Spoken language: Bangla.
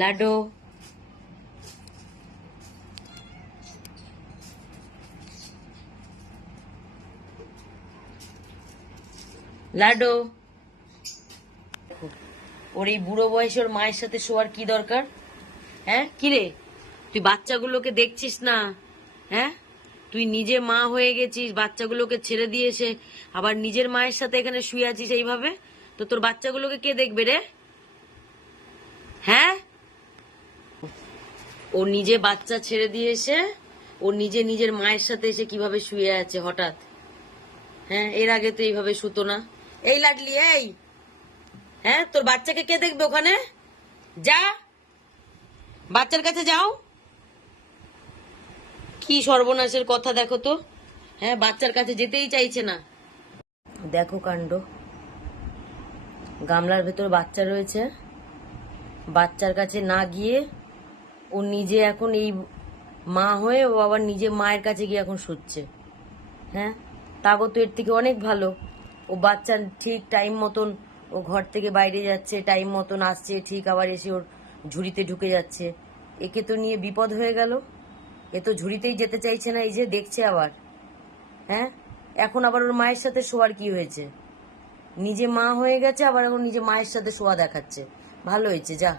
লাডো লাডো, ওর এই বুড়ো বয়সে ওর মায়ের সাথে শোয়ার কি দরকার? হ্যাঁ কিরে, তুই বাচ্চাগুলোকে দেখছিস না? হ্যাঁ, তুই নিজে মা হয়ে গেছিস, বাচ্চাগুলোকে ছেড়ে দিয়ে এসে আবার নিজের মায়ের সাথে এখানে শুয়ে আছিস এইভাবে। তো তোর বাচ্চাগুলোকে কে দেখবে রে? হ্যাঁ, ও নিজে বাচ্চা ছেড়ে দিয়ে এসে ও নিজে নিজের মায়ের সাথে এসে কিভাবে শুয়ে আছে হঠাৎ? হ্যাঁ, এর আগে তো এইভাবে শুতো না। এই লাডলি, এই হ্যাঁ, তোর বাচ্চাকে কে দেখবে ওখানে? যা, বাচ্চার কাছে যাও। কি সর্বনাশের কথা দেখো তো। হ্যাঁ, বাচ্চার কাছে যেতেই চাইছে না। দেখো কাণ্ড, গামলার ভেতর বাচ্চা রয়েছে, বাচ্চার কাছে না গিয়ে ও নিজে এখন এই মা হয়ে ও আবার নিজে মায়ের কাছে গিয়ে এখন শুচ্ছে। হ্যাঁ, তাগো তো এর থেকে অনেক ভালো। ও বাচ্চা ঠিক টাইম মতন ও ঘর থেকে বাইরে যাচ্ছে, টাইম মতন আসছে, ঠিক আবার এসে ওর ঝুড়িতে ঢুকে যাচ্ছে। একে তো নিয়ে বিপদ হয়ে গেল। এ তো ঝুড়িতেই যেতে চাইছে না, এই যে দেখছে আবার। হ্যাঁ, এখন আবার ওর মায়ের সাথে শোয়ার কি হয়েছে? নিজে মা হয়ে গেছে, আবার এখন নিজে মায়ের সাথে শোয়া দেখাচ্ছে। ভালো হয়েছে, যা।